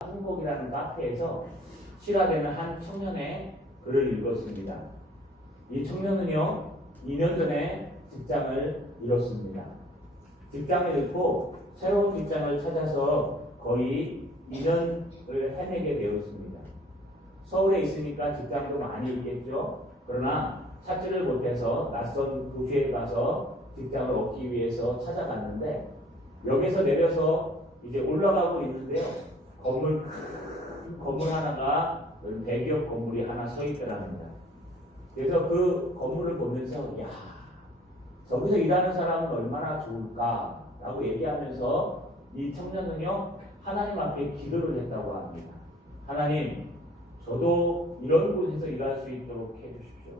한국이라는 카페에서 실화되는 한 청년의 글을 읽었습니다. 이 청년은요, 2년 전에 직장을 잃었습니다. 직장을 잃고 새로운 직장을 찾아서 거의 2년을 헤매게 되었습니다. 서울에 있으니까 직장도 많이 있겠죠. 그러나 찾지를 못해서 낯선 도시에 가서 직장을 얻기 위해서 찾아갔는데, 역에서 내려서 이제 올라가고 있는데요, 큰 건물 하나가 대기업 건물이 하나 서 있더랍니다. 그래서 그 건물을 보면서 야, 저기서 일하는 사람은 얼마나 좋을까라고 얘기하면서 이 청년은요, 하나님 앞에 기도를 했다고 합니다. 하나님, 저도 이런 곳에서 일할 수 있도록 해주십시오.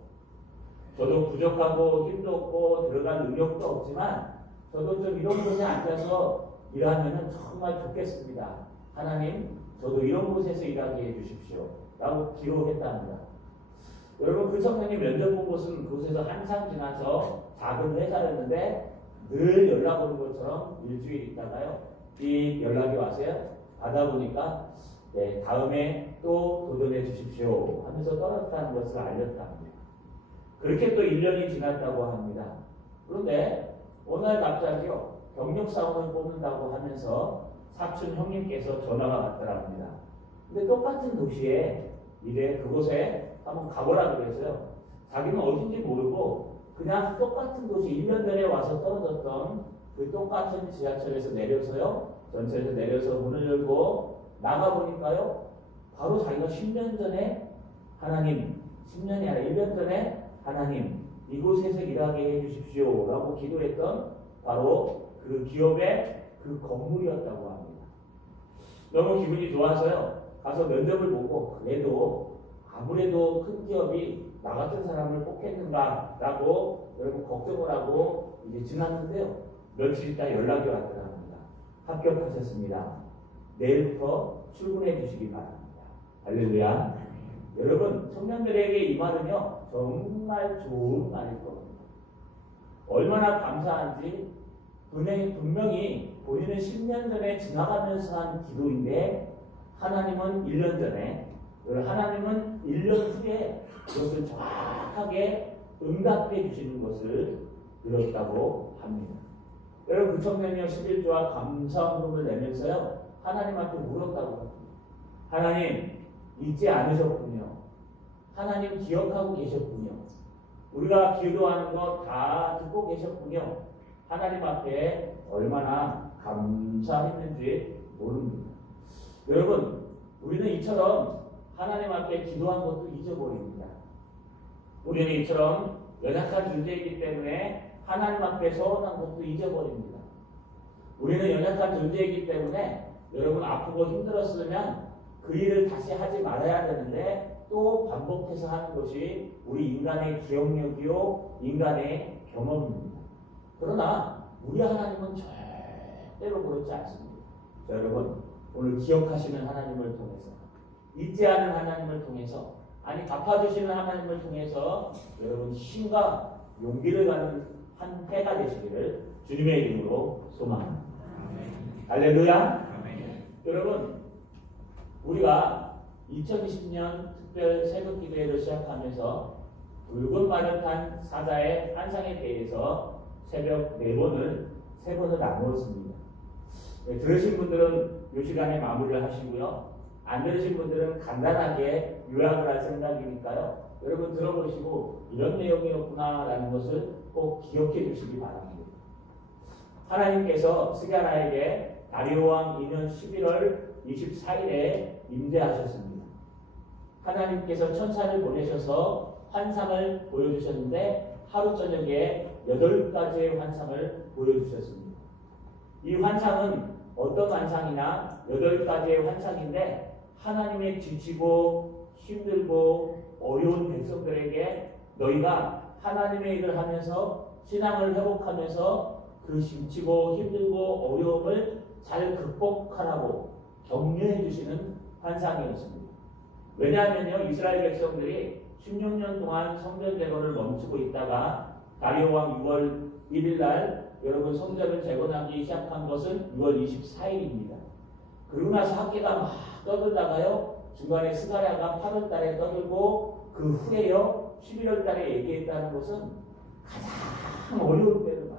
저도 부족하고 힘도 없고 들어갈 능력도 없지만 저도 좀 이런 곳에 앉아서 일하면 정말 좋겠습니다. 하나님, 저도 이런 곳에서 일하게 해주십시오. 라고 기도했답니다. 여러분, 그 청년이 면접 본 곳은 그곳에서 한참 지나서 작은 회사였는데 늘 연락 오는 것처럼 일주일 있다가요, 이 연락이 와서요, 받아보니까 네, 다음에 또 도전해 주십시오 하면서 떠났다는 것을 알렸답니다. 그렇게 또 1년이 지났다고 합니다. 그런데 어느 날 갑자기요, 경력사원을 뽑는다고 하면서 사촌 형님께서 전화가 왔더랍니다. 근데 똑같은 도시에 이래 그곳에 한번 가보라 그래서요, 자기는 어딘지 모르고 그냥 똑같은 도시 1년 전에 와서 떨어졌던 그 똑같은 지하철에서 내려서요, 전철에서 내려서 문을 열고 나가보니까요, 바로 자기가 10년 전에 하나님, 10년이 아니라 1년 전에 하나님, 이곳에서 일하게 해주십시오 라고 기도했던 바로 그 기업의 그 건물이었다고 합니다. 너무 기분이 좋아서요, 가서 면접을 보고 그래도 아무래도 큰 기업이 나 같은 사람을 뽑겠는가라고 여러분 걱정을 하고 이제 지났는데요, 며칠 있다 연락이 왔더랍니다. 합격하셨습니다. 내일부터 출근해 주시기 바랍니다. 할렐루야. 여러분, 청년들에게 이 말은요, 정말 좋은 말일 겁니다. 얼마나 감사한지 분명히 본인은 10년 전에 지나가면서 한 기도인데, 하나님은 1년 전에, 하나님은 1년 후에 그것을 정확하게 응답해 주시는 것을 들었다고 합니다. 여러분, 그 청년이요, 11조와 감사헌금을 내면서요, 하나님 앞에 물었다고 합니다. 하나님, 잊지 않으셨군요. 하나님 기억하고 계셨군요. 우리가 기도하는 거 다 듣고 계셨군요. 하나님 앞에 얼마나 감사했는지 모릅니다. 여러분, 우리는 이처럼 하나님 앞에 기도한 것도 잊어버립니다. 우리는 이처럼 연약한 존재이기 때문에 하나님 앞에 서원한 것도 잊어버립니다. 우리는 연약한 존재이기 때문에 여러분, 아프고 힘들었으면 그 일을 다시 하지 말아야 되는데 또 반복해서 하는 것이 우리 인간의 기억력이요, 인간의 경험입니다. 그러나 우리 하나님은 절대로 그렇지 않습니다. 자, 여러분, 오늘 기억하시는 하나님을 통해서, 잊지 않은 하나님을 통해서, 아니 갚아주시는 하나님을 통해서 여러분 힘과 용기를 갖는 한 해가 되시기를 주님의 이름으로 소망합니다. 할렐루야. 여러분, 우리가 2020년 특별 새벽 기도회를 시작하면서 붉은 말을 탄 사자의 환상에 대해서 새벽 4번을 3번을 나누었습니다. 네, 들으신 분들은 이 시간에 마무리를 하시고요, 안 들으신 분들은 간단하게 요약을 할 생각이니까요, 여러분 들어보시고 이런 내용이었구나 라는 것을 꼭 기억해 주시기 바랍니다. 하나님께서 스가랴에게 다리오 왕 2년 11월 24일에 임재하셨습니다. 하나님께서 천사를 보내셔서 환상을 보여주셨는데 하루 저녁에 8가지의 환상을 보여주셨습니다. 이 환상은 어떤 환상이냐, 8가지의 환상인데 하나님의 지치고 힘들고 어려운 백성들에게 너희가 하나님의 일을 하면서 신앙을 회복하면서 그 지치고 힘들고 어려움을 잘 극복하라고 격려해 주시는 환상이었습니다. 왜냐하면요, 이스라엘 백성들이 16년 동안 성전 재건을 멈추고 있다가 다리오 왕 6월 1일 날 여러분 성전을 재건하기 시작한 것은 6월 24일입니다. 그러고 나서 학계가 막 떠들다가요. 중간에 스가랴가 8월 달에 떠들고 그 후에요. 11월 달에 얘기했다는 것은 가장 어려울 때를 말합니다.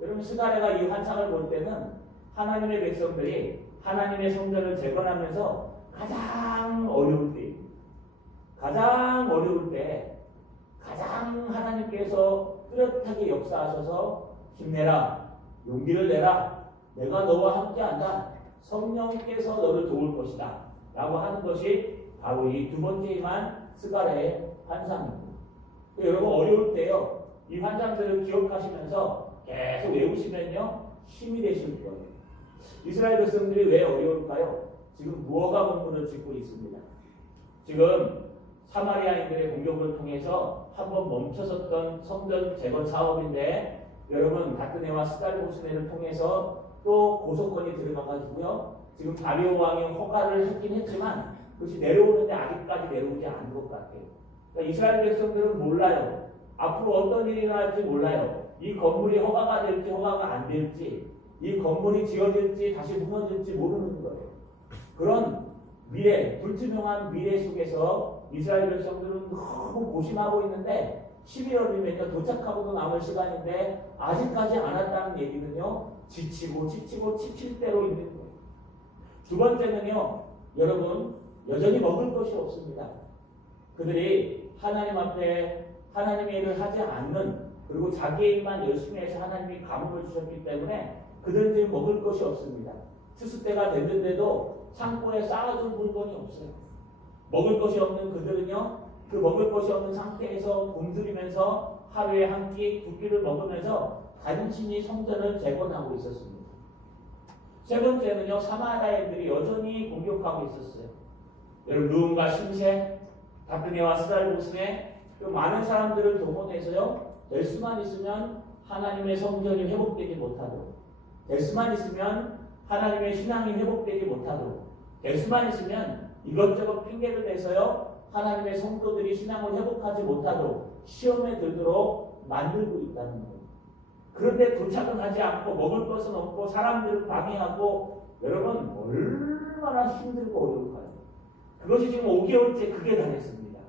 여러분 스가랴가 이 환상을 볼 때는 하나님의 백성들이 하나님의 성전을 재건하면서 가장 어려울 때입니다. 가장 어려울 때 가장 하나님께서 뚜렷하게 역사하셔서 힘내라, 용기를 내라, 내가 너와 함께한다, 성령께서 너를 도울 것이다 라고 하는 것이 바로 이 두 번째만 스가랴의 환상입니다. 여러분 어려울 때요 이 환상들을 기억하시면서 계속 외우시면요 힘이 되실 거예요. 이스라엘 백성들이 왜 어려울까요? 지금 무화과 건물을 짓고 있습니다. 지금 사마리아인들의 공격을 통해서 한번 멈춰섰던 성전 재건 사업인데 여러분 같은 해와 스달보스네를 통해서 또 고소권이 들어가가지고요 지금 다리오 왕이 허가를 했긴 했지만 그것이 내려오는데 아직까지 내려오지 않은 것 같아요. 그러니까 이스라엘 백성들은 몰라요. 앞으로 어떤 일이 일어날지 몰라요. 이 건물이 허가가 될지 허가가 안 될지, 이 건물이 지어질지 다시 무너질지 모르는 거예요. 그런 미래, 불투명한 미래 속에서 이스라엘 백성들은 너무 고심하고 있는데 11월이면요 도착하고도 남을 시간인데 아직까지 안 왔다는 얘기는요 지치고 지칠 대로 있는 거예요. 두 번째는요 여러분 여전히 먹을 것이 없습니다. 그들이 하나님 앞에 하나님의 일을 하지 않는 그리고 자기의 일만 열심히 해서 하나님이 가뭄을 주셨기 때문에 그들은 지금 먹을 것이 없습니다. 추수 때가 됐는데도 창고에 쌓아둔 물건이 없어요. 먹을 것이 없는 그들은요 그 먹을 것이 없는 상태에서 굶주리면서 하루에 한 끼, 두 끼를 먹으면서 간신히 성전을 재건하고 있었습니다. 세 번째는요 사마리아인들이 여전히 공격하고 있었어요. 여러분 누군가 심세, 다크네와 스달보스네 그 많은 사람들을 동원해서요 될 수만 있으면 하나님의 성전이 회복되지 못하도록, 될 수만 있으면 하나님의 신앙이 회복되지 못하도록, 될 수만 있으면 이것저것 핑계를 대서요 하나님의 성도들이 신앙을 회복하지 못하도록 시험에 들도록 만들고 있다는 거예요. 그런데 도착은 하지 않고 먹을 것은 없고 사람들을 방해하고 여러분 얼마나 힘들고 어려울까요? 그것이 지금 5개월째 그게 다녔습니다.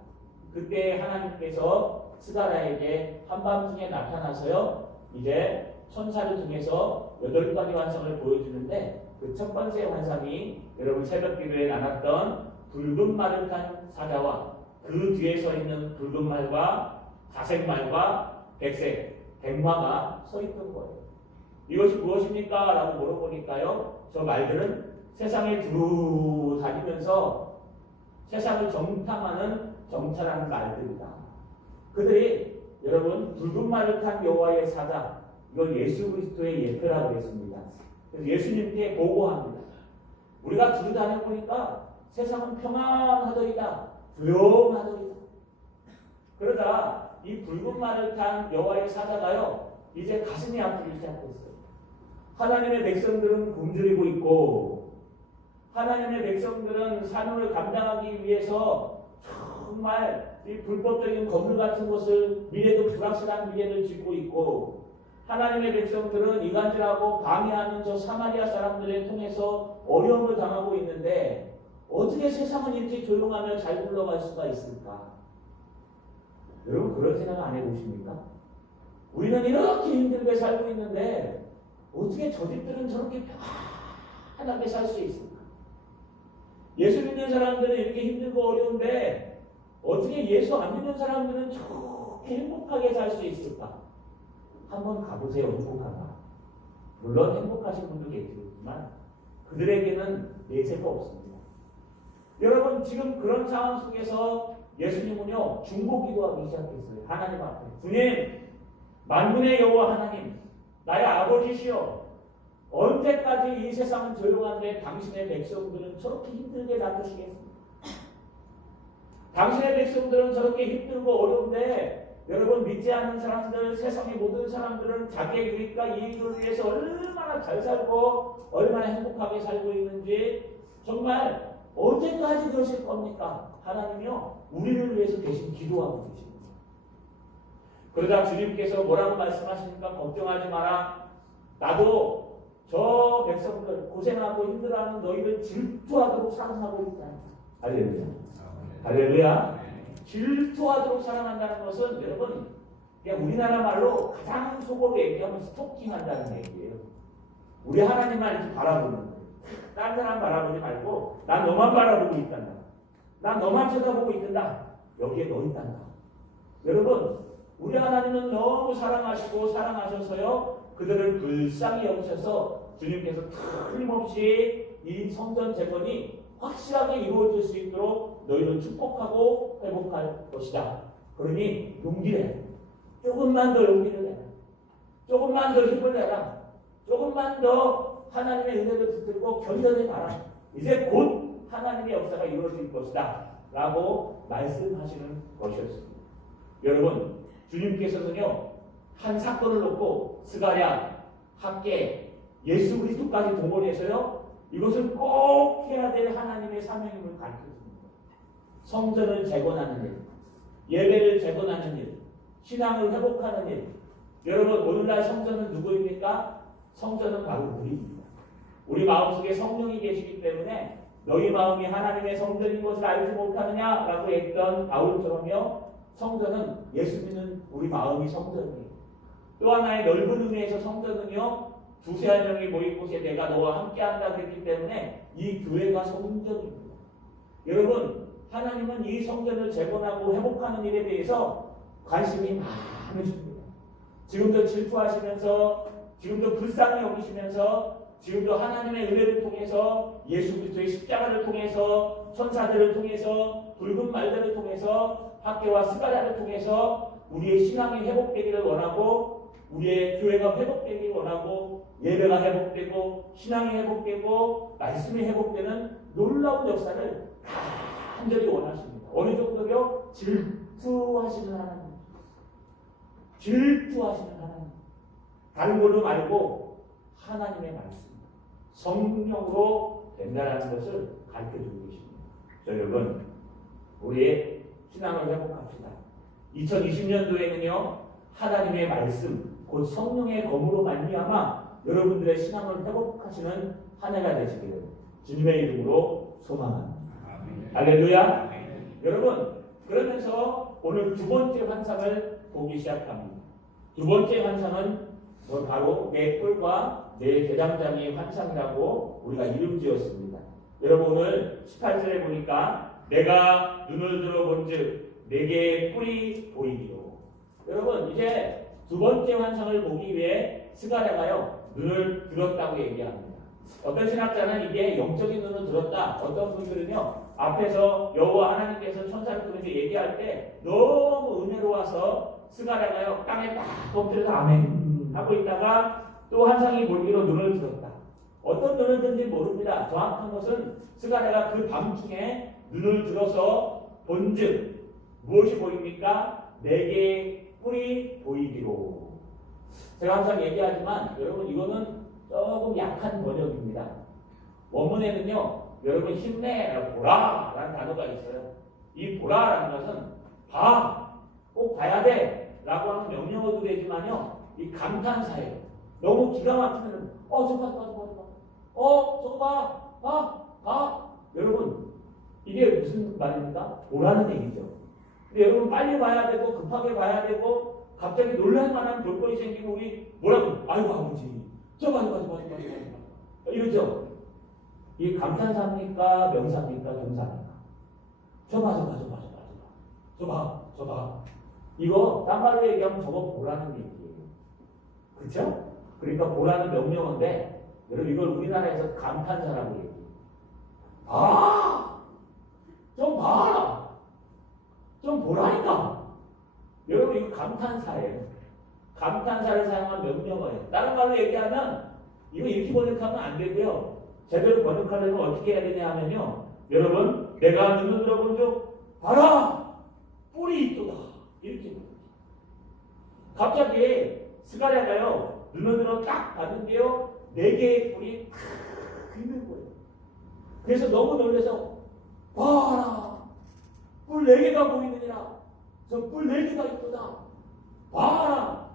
그때 하나님께서 스가랴에게 한밤중에 나타나서요 이제 천사를 통해서 8가지 환상을 보여주는데 그 첫 번째 환상이 여러분 새벽 기도에 나눴던 붉은 말을 탄 사자와 그 뒤에 서 있는 붉은 말과 자색 말과 백색, 백마가 서 있던 거예요. 이것이 무엇입니까? 라고 물어보니까요 저 말들은 세상에 두루 다니면서 세상을 정탐하는 정찰하는 말들이다. 그들이 여러분 붉은 말을 탄 여호와의 사자, 이건 예수 그리스도의 예표라고 했습니다. 그래서 예수님께 보고합니다. 우리가 두루 다녀보니까 세상은 평안하더이다, 조용하더이다. 그러자 이 붉은 말을 탄 여호와의 사자가요 이제 가슴이 아프기 시작했어요. 하나님의 백성들은 굶주리고 있고 하나님의 백성들은 사명을 감당하기 위해서 정말 이 불법적인 건물 같은 것을 미래도 불확실한 미래를 짓고 있고 하나님의 백성들은 이간질하고 방해하는 저 사마리아 사람들을 통해서 어려움을 당하고 있는데 어떻게 세상은 이렇게 조용하며 잘 굴러갈 수가 있을까? 여러분 그런 생각 안 해보십니까? 우리는 이렇게 힘들게 살고 있는데 어떻게 저 집들은 저렇게 편안하게 살 수 있을까? 예수 믿는 사람들은 이렇게 힘들고 어려운데 어떻게 예수 안 믿는 사람들은 저렇게 행복하게 살 수 있을까? 한번 가보세요. 행복한가? 물론 행복하신 분도 계시겠지만 그들에게는 예체가 없습니다. 여러분 지금 그런 상황 속에서 예수님은요 중보기도하기 시작했어요. 하나님 앞에 주님 만군의 여호와 하나님 나의 아버지시여 언제까지 이 세상은 조용한데 당신의 백성들은 저렇게 힘들게 놔두시겠습니까? 당신의 백성들은 저렇게 힘들고 어려운데 여러분 믿지 않는 사람들, 세상의 모든 사람들은 자기의 유익과 이익을 위해서 얼마나 잘 살고 얼마나 행복하게 살고 있는지 정말 언제까지 그러실 겁니까? 하나님이요 우리를 위해서 대신 기도하고 계십니다. 그러자 주님께서 뭐라고 말씀하시니까 걱정하지 마라. 나도 저 백성들 고생하고 힘들어하는 너희들 질투하도록 사랑하고 있다. 할렐루야. 할렐루야. 질투하도록 사랑한다는 것은 여러분 그냥 우리나라 말로 가장 속어로 얘기하면 스토킹한다는 얘기예요. 우리 하나님만 이렇게 바라보는 거예요. 다른 사람 바라보지 말고 난 너만 바라보고 있단다. 난 너만 쳐다보고 있단다. 여기에 너 있단다. 여러분 우리 하나님은 너무 사랑하시고 사랑하셔서요 그들을 불쌍히 여기셔서 주님께서 틀림없이 이 성전 재건이 확실하게 이루어질 수 있도록 너희를 축복하고 회복할 것이다. 그러니 용기를 해. 조금만 더 용기를 내라. 조금만 더 힘을 내라. 조금만 더 하나님의 은혜를 붙들고 견뎌내봐라. 이제 곧 하나님의 역사가 이루어질 것이다. 라고 말씀하시는 것이었습니다. 여러분 주님께서는요 한 사건을 놓고 스가랴, 학개, 예수 그리스도까지 동원해서요 이것을 꼭 해야 될 하나님의 사명임을 가르쳐줍니다. 성전을 재건하는 일, 예배를 재건하는 일, 신앙을 회복하는 일. 여러분 오늘날 성전은 누구입니까? 성전은 바로 우리입니다. 우리 마음속에 성령이 계시기 때문에 너희 마음이 하나님의 성전인 것을 알지 못하느냐라고 했던 바울처럼요 성전은 예수 믿는 우리 마음이 성전이에요. 또 하나의 넓은 의미에서 성전은요 두세 명이 모인 곳에 내가 너와 함께한다 그랬기 때문에 이 교회가 성전입니다. 여러분 하나님은 이 성전을 재건하고 회복하는 일에 대해서 관심이 많으십니다. 지금도 질투하시면서 지금도 불쌍히 여기시면서 지금도 하나님의 은혜를 통해서 예수 그리스도의 십자가를 통해서 천사들을 통해서 붉은 말들을 통해서 학교와 스가랴를 통해서 우리의 신앙이 회복되기를 원하고 우리의 교회가 회복되기를 원하고 예배가 회복되고 신앙이 회복되고 말씀이 회복되는 놀라운 역사를 간절히 원하십니다. 어느 정도요? 질투하시는 하나님. 질투하시는 하나님. 다른 걸로 말고 하나님의 말씀. 성령으로 된다라는 것을 가르쳐주고 계십니다. 여러분 우리의 신앙을 회복합시다. 2020년도에는요 하나님의 말씀 곧 성령의 검으로 말미암아 여러분들의 신앙을 회복하시는 한 해가 되시기를 주님의 이름으로 소망합니다. 할렐루야. 여러분 그러면서 오늘 두 번째 환상을 보기 시작합니다. 두 번째 환상은 바로 내 뿔과 내 대장장이의 환상이라고 우리가 이름 지었습니다. 여러분 오늘 18절에 보니까 내가 눈을 들어본즉 내게 뿔이 보이기로. 여러분 이제 두 번째 환상을 보기 위해 스가랴가요 눈을 들었다고 얘기합니다. 어떤 신학자는 이게 영적인 눈을 들었다. 어떤 분들은요 앞에서 여호와 하나님께서 천사를 통해서 얘기할 때 너무 은혜로워서 스가랴가요 땅에 딱 엎드려서 아멘 하고 있다가 또 환상이 보이기로 눈을 들었다. 어떤 눈을 든지 모릅니다. 정확한 것은 스가랴가 그 밤중에 눈을 들어서 본즉 무엇이 보입니까? 내게 뿔이 보이기로. 제가 항상 얘기하지만 여러분 이거는 조금 약한 번역입니다. 원문에는요 여러분 힘내라고 보라라는 단어가 있어요. 이 보라라는 것은 꼭 봐야 돼 라고 하는 명령어도 되지만요 이 감탄사예요. 너무 기가 막히면 저거 봐. 여러분 이게 무슨 말입니까? 보라는 얘기죠. 근데 여러분 빨리 봐야 되고 급하게 봐야 되고 갑자기 놀랄만한 볼거리 생기면 우리 뭐라고? 아이고 아버지 저 봐. 이러죠. 이 감탄사입니까? 명사입니까? 동사입니까? 저 봐. 이거 딴 말로 얘기하면 저거 보라는 얘기예요. 그쵸? 그러니까 보라는 명령어인데 여러분 이걸 우리나라에서 감탄사라고 얘기해요. 좀 봐라. 좀 보라니까. 여러분 이거 감탄사예요. 감탄사를 사용한 명령어예요. 다른 말로 얘기하면 이거 이렇게 번역하면 안 되고요. 제대로 번역하려면 어떻게 해야 되냐 하면요. 여러분 내가 눈을 들어본 적 봐라. 뿔이 있도다. 이렇게 갑자기 스가랴가요 눈을 들어 딱 봤는데요 4개의 뿔이 탁 있는 거예요. 그래서 너무 놀라서 봐라 뿔 4개가 보이느니라. 저 뿔 4개가 있도다. 봐라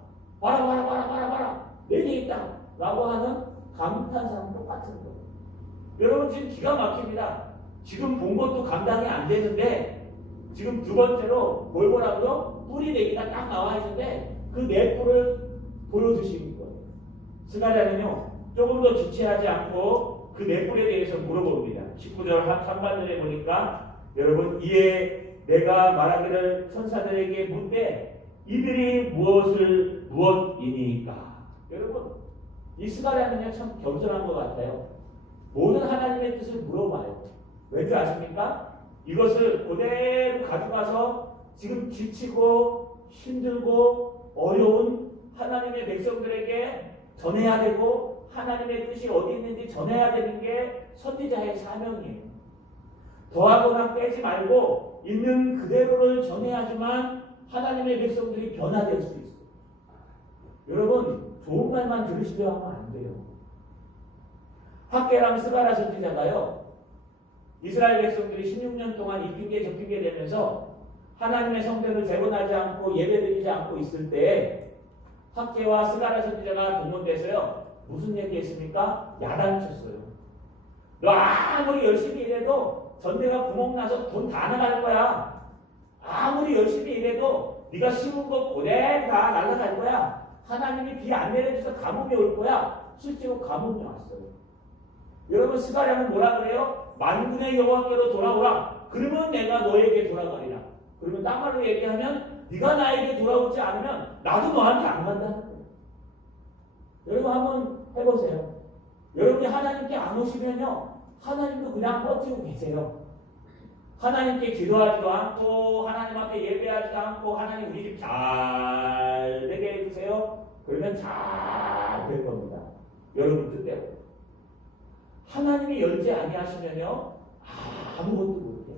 4개 있다 라고 하는 감탄사랑 똑같은 거예요. 여러분 지금 기가 막힙니다. 지금 본 것도 감당이 안 되는데 지금 두 번째로 뭘 보라고요? 뿔이 4개가 딱 나와 있는데 그 4뿔을 보여주시는 거예요. 스가랴는요 조금 더 지체하지 않고 그 4뿔에 대해서 물어봅니다. 19절 상반절에 보니까 여러분 이에 내가 말하기를 천사들에게 묻되 이들이 무엇이니까. 여러분 이 스가랴는요 참 겸손한 것 같아요. 모든 하나님의 뜻을 물어봐요. 왠지 아십니까? 이것을 그대로 가져가서 지금 지치고 힘들고 어려운 하나님의 백성들에게 전해야 되고 하나님의 뜻이 어디 있는지 전해야 되는 게 선지자의 사명이에요. 더하거나 빼지 말고 있는 그대로를 전해야지만 하나님의 백성들이 변화될 수 있어요. 여러분 좋은 말만 들으시려 하면 안 돼요. 학개랑 스가랴 선지자가요 이스라엘 백성들이 16년 동안 입히게 접히게 되면서 하나님의 성전을 재건하지 않고 예배드리지 않고 있을 때 학개와 스가랴 선지자가 동원돼서요 무슨 얘기했습니까? 야단쳤어요. 너 아무리 열심히 일해도 전대가 구멍 나서 돈 다 나갈 거야. 아무리 열심히 일해도 네가 심은 거 그대로 다 날아갈 거야. 하나님이 비 안 내려줘서 가뭄이 올 거야. 실제로 가뭄이 왔어요. 여러분 스가랴는 뭐라 그래요? 만군의 여호와께로 돌아오라. 그러면 내가 너에게 돌아가리라. 그러면 딴 말로 얘기하면 네가 나에게 돌아오지 않으면 나도 너한테 안 간다는 거예요. 여러분 한번 해보세요. 여러분이 하나님께 안 오시면요 하나님도 그냥 버티고 계세요. 하나님께 기도하지도 않고 하나님 앞에 예배하지도 않고 하나님 우리 집 잘 되게 해주세요. 그러면 잘 될 겁니다. 여러분 뜻대로. 하나님이 열지 아니하시면요 아무것도 못해요.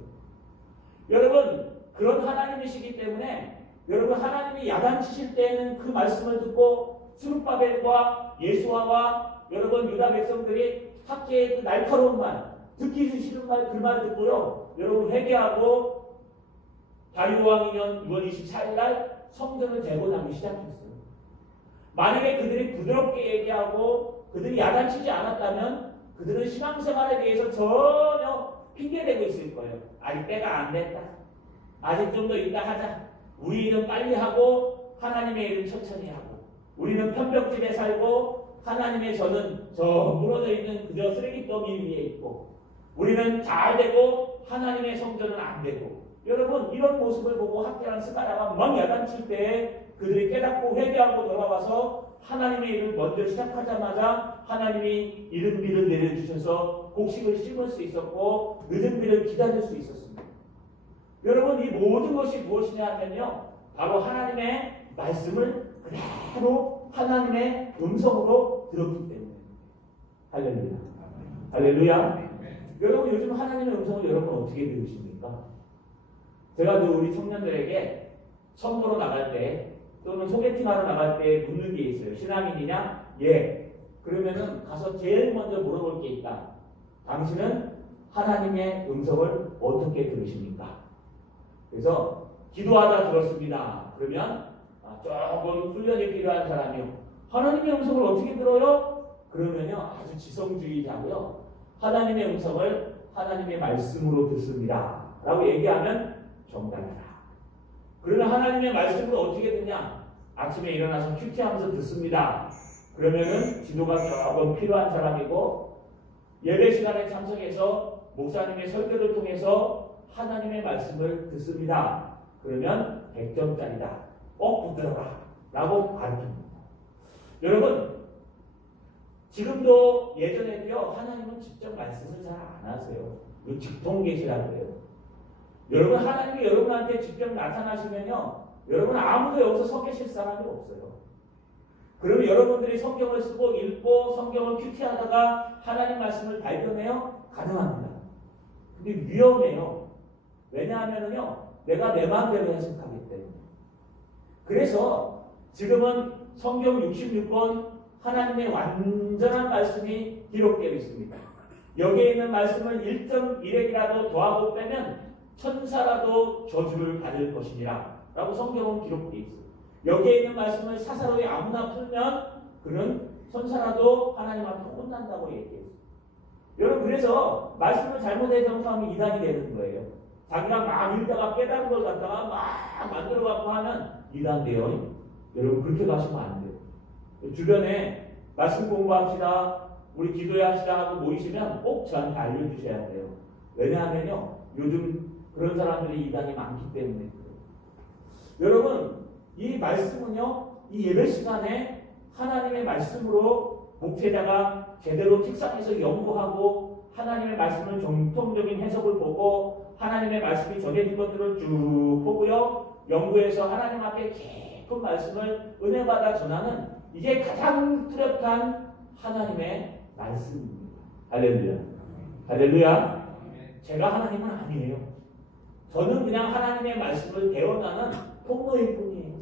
여러분 그런 하나님이시기 때문에 여러분 하나님이 야단치실 때에는 그 말씀을 듣고 스룹바벨과 예수아와 여러분 유다 백성들이 학계의 그 날카로운 말 듣기 싫은 말 그 말 듣고요 여러분 회개하고 다리오 왕 2년 6월 24일 날 성전을 재건하기 시작했어요. 만약에 그들이 부드럽게 얘기하고 그들이 야단치지 않았다면 그들은 신앙생활에 대해서 전혀 핑계대고 있을 거예요. 아직 때가 안 됐다. 아직 좀 더 있다 하자. 우리는 빨리 하고 하나님의 일은 천천히 하고 우리는 편벽집에 살고 하나님의 저는 저 무너져 있는 그저 쓰레기더미 위에 있고 우리는 잘 되고 하나님의 성전은 안 되고 여러분 이런 모습을 보고 학개랑 스가랴가 막 야단칠 때 그들이 깨닫고 회개하고 돌아와서 하나님의 일을 먼저 시작하자마자 하나님이 이른 비를 내려주셔서 곡식을 심을 수 있었고 늦은 비를 기다릴 수 있었습니다. 여러분 이 모든 것이 무엇이냐 하면요 바로 하나님의 말씀을 그대로 하나님의 음성으로 들었기 때문에. 할렐루야. 할렐루야. 여러분 요즘 하나님의 음성을 여러분 어떻게 들으십니까? 제가 우리 청년들에게 선거로 나갈 때 또는 소개팅하러 나갈 때 묻는 게 있어요. 신앙인이냐? 예. 그러면은 가서 제일 먼저 물어볼 게 있다. 당신은 하나님의 음성을 어떻게 들으십니까? 그래서 기도하다 들었습니다. 그러면 조금 훈련이 필요한 사람이요. 하나님의 음성을 어떻게 들어요? 그러면요 아주 지성주의자고요. 하나님의 음성을 하나님의 말씀으로 듣습니다. 라고 얘기하면 정답이다. 그러면 하나님의 말씀을 어떻게 듣냐? 아침에 일어나서 큐티하면서 듣습니다. 그러면은 지도가 조금 필요한 사람이고 예배 시간에 참석해서 목사님의 설교를 통해서 하나님의 말씀을 듣습니다. 그러면 100점짜리다. 꼭 붙들어라. 라고 가르칩니다. 여러분 지금도 예전에도요 하나님은 직접 말씀을 잘 안 하세요. 이 직통계시라고 해요. 여러분 하나님이 여러분한테 직접 나타나시면요 여러분 아무도 여기서 서 계실 사람이 없어요. 그러면 여러분들이 성경을 쓰고 읽고 성경을 큐티하다가 하나님 말씀을 발견해요? 가능합니다. 근데 위험해요. 왜냐하면요 내가 내 마음대로 해석하기 때문에. 그래서 지금은 성경 66권 하나님의 완전한 말씀이 기록되어 있습니다. 여기에 있는 말씀을 1.1핵이라도 더하고 빼면 천사라도 저주를 받을 것이니라 라고 성경은 기록되어 있어요. 여기에 있는 말씀을 사사로이 아무나 풀면 그는 천사라도 하나님 앞에 혼난다고 얘기했어요. 여러분 그래서 말씀을 잘못해 정하면 이단이 되는 거예요. 자기가 막 읽다가 깨달은 걸 갖다가 막 만들어 갖고 하면 이단 돼요. 여러분 그렇게 가시면 안 돼요. 주변에 말씀 공부합시다, 우리 기도해야 합시다 하고 모이시면 꼭 저한테 알려주셔야 돼요. 왜냐하면요 요즘 그런 사람들이 이단이 많기 때문에 그래요. 여러분 이 말씀은요 이 예배 시간에 하나님의 말씀으로 목회자가 제대로 책상에서 연구하고 하나님의 말씀을 정통적인 해석을 보고 하나님의 말씀이 전해진 것들을 쭉 보고요 연구해서 하나님 앞에 깊은 말씀을 은혜받아 전하는 이게 가장 뚜렷한 하나님의 말씀입니다. 할렐루야. 할렐루야. 제가 하나님은 아니에요. 저는 그냥 하나님의 말씀을 배워나는 통로일 뿐이에요.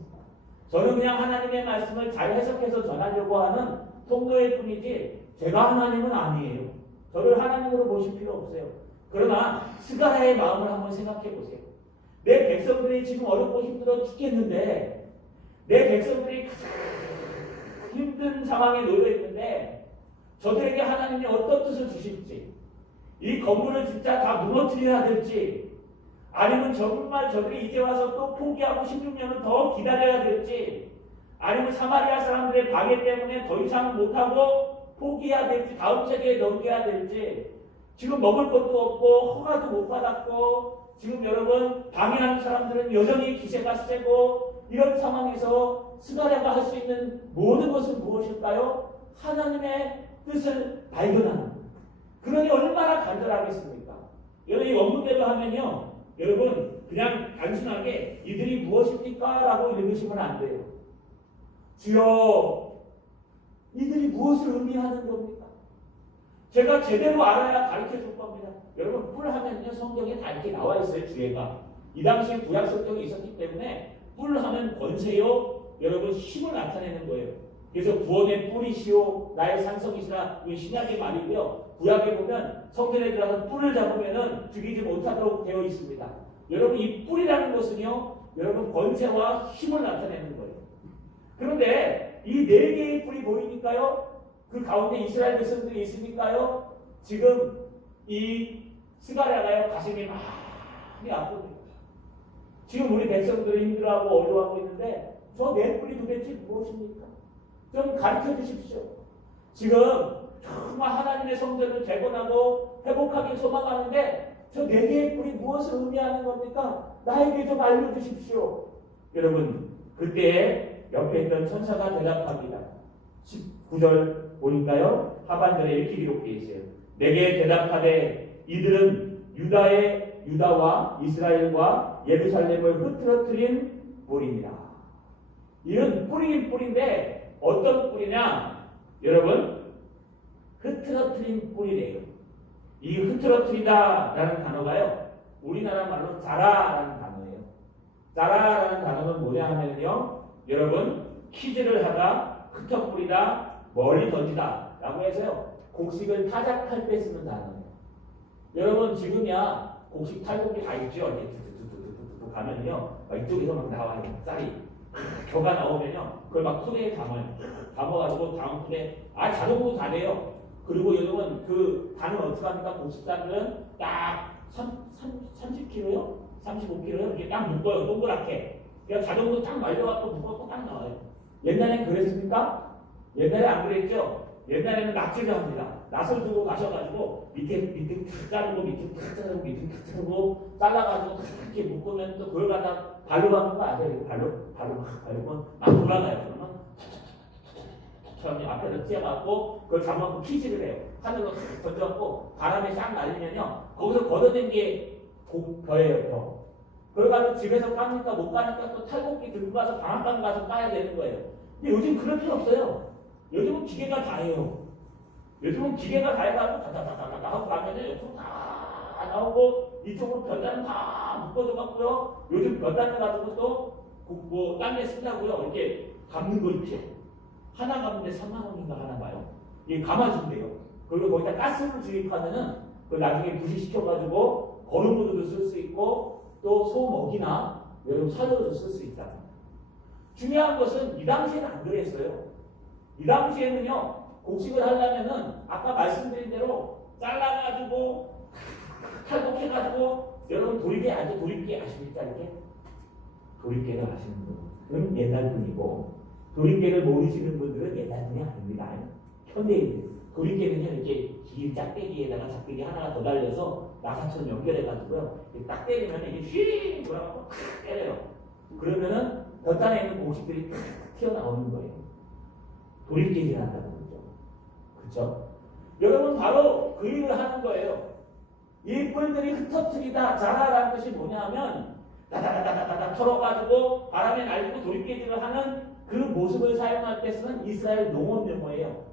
저는 그냥 하나님의 말씀을 잘 해석해서 전하려고 하는 통로일 뿐이지 제가 하나님은 아니에요. 저를 하나님으로 보실 필요 없어요. 그러나 스가랴의 마음을 한번 생각해 보세요. 내 백성들이 지금 어렵고 힘들어 죽겠는데 내 백성들이 가장 힘든 상황에 놓여 있는데 저들에게 하나님이 어떤 뜻을 주실지 이 건물을 진짜 다 무너뜨려야 될지 아니면 정말 저들이 이제 와서 또 포기하고 16년을 더 기다려야 될지 아니면 사마리아 사람들의 방해 때문에 더 이상 못하고 포기해야 될지 다음 세대에 넘겨야 될지 지금 먹을 것도 없고 허가도 못 받았고 지금 여러분 방해하는 사람들은 여전히 기세가 세고 이런 상황에서 스가랴가 할 수 있는 모든 것은 무엇일까요? 하나님의 뜻을 발견하는 그러니 얼마나 간절하겠습니까? 여러분 이 원문대로 하면요 여러분 그냥 단순하게 이들이 무엇입니까? 라고 읽으시면 안 돼요. 주여 이들이 무엇을 의미하는 겁니까? 제가 제대로 알아야 가르쳐 줄 겁니다. 여러분 뿔 하면요 성경에 다 이렇게 나와 있어요. 주예가 이 당시에 구약 성경이 있었기 때문에 뿔 하면 권세요 여러분 힘을 나타내는 거예요. 그래서 구원의 뿔이시오 나의 산성이시라 이 신약의 말이고요. 구약에 보면 성전에 들어가서 뿔을 잡으면은 죽이지 못하도록 되어 있습니다. 여러분 이 뿔이라는 것은요 여러분 권세와 힘을 나타내는 거예요. 그런데 이 네 개의 뿔이 보이니까요 그 가운데 이스라엘 백성들이 있으니까요 지금 이 스가랴가요 가슴이 많이 아픕니다. 지금 우리 백성들이 힘들어하고 어려워하고 있는데 저 네 뿔이 도대체 무엇입니까? 좀 가르쳐 주십시오. 지금 정말 하나님의 성전을 재건하고 회복하기 소망하는데 저 네 개의 뿔이 무엇을 의미하는 겁니까? 나에게 좀 알려주십시오. 여러분 그때 옆에 있던 천사가 대답합니다. 19절 보니까요 하반절에 이렇게 기록되어 있어요. 내게 대답하되 이들은 유다와 이스라엘과 예루살렘을 흐트러뜨린 뿔이니라. 이런 뿔이긴 뿔인데 어떤 뿔이냐? 여러분 흐트러뜨린 뿔이래요. 이 흐트러뜨리다라는 단어가요 우리나라 말로 자라라는 단어예요. 자라라는 단어는 뭐냐 하면요 여러분 퀴즈를 하다 흩어뿌리다 멀리 던지다 라고 해서요 곡식을 타작할 때 쓰는 단어예요. 여러분 지금이야 곡식 탈곡기 다 있죠. 이렇게 툭툭툭툭툭 가면요 이쪽에서 막 나와요. 쌀이 겨가 나오면요 그걸 막 푸대에 담아요. 담아가지고 다음 푸대 자동으로 다 돼요. 그리고 요즘은 그 단은 어떻게 합니까? 곡식단은 딱 30kg요? 35kg요? 이렇게 딱 묶어요. 동그랗게. 그러니까 자동으로 딱 말려갖고 묶어갖고 딱 나와요. 옛날엔 그랬습니까? 옛날에 안 그랬죠? 옛날에는 낫지를 합니다. 낫을 두고 가셔가지고 밑에 탁 자르고 밑에 탁 자르고 밑에 탁 자르고 잘라가지고 이렇게 묶으면 또 그걸 갖다 발로 가는 거 아세요? 발로 막 발로 막 돌아가요. 그러면 처음에 앞에서 튀어갖고 그걸 잡아갖고 키즈를 해요. 하늘로 던져갖고 바람에 싹 날리면요 거기서 걷어낸 게 벼예요. 벼. 그래가지고 집에서 까니까 못 까니까 또 탈곡기 들고 가서 방앗간 가서 까야 되는 거예요. 근데 요즘 그럴 필요 없어요. 요즘은 기계가 다 해요. 요즘은 기계가 다 해가지고 다다다다다 하고 가면은 옆으로 다 나오고 이쪽으로 벼단은 다 묶어줘갖고요. 요즘 벼단을 가지고 또 딴 데 쓴다고요. 이렇게 감는 거 있죠. 하나 감는데 3만 원인가 하나 봐요. 이게 감아준대요. 그리고 거기다 가스를 주입하면은 그 나중에 부시시켜가지고 거름으로도 쓸 수 있고 또 소 먹이나 여러분 사료도 쓸 수 있다. 중요한 것은 이 당시에는 안 그랬어요. 이 당시에는요 곡식을 하려면은 아까 말씀드린 대로 잘라가지고 탈곡해가지고 여러분 도리깨 알죠? 도리깨 아십니까? 이렇게 도리깨를 아시는 분은 옛날 분이고 도리깨를 모르시는 분들은 옛날 분이 아닙니다. 현대인들 도리깨는요 이렇게 긴 짝대기에다가 짝대기 하나가 더 달려서 나사처럼 연결해가지고요 딱 때리면 이게 휘 돌아가고 탁 때려요. 그러면은 겉단에 있는 곡식들이 탁 튀어나오는 거예요. 도리깨질 한다고 그러죠. 그렇죠? 여러분 바로 그 일을 하는 거예요. 이 뿔들이 흩어뜨리다 자라라는 것이 뭐냐면 다다다다다다 털어가지고 바람에 날리고 도리깨질을 하는 그 모습을 사용할 때 쓰는 이스라엘 농업 용어예요.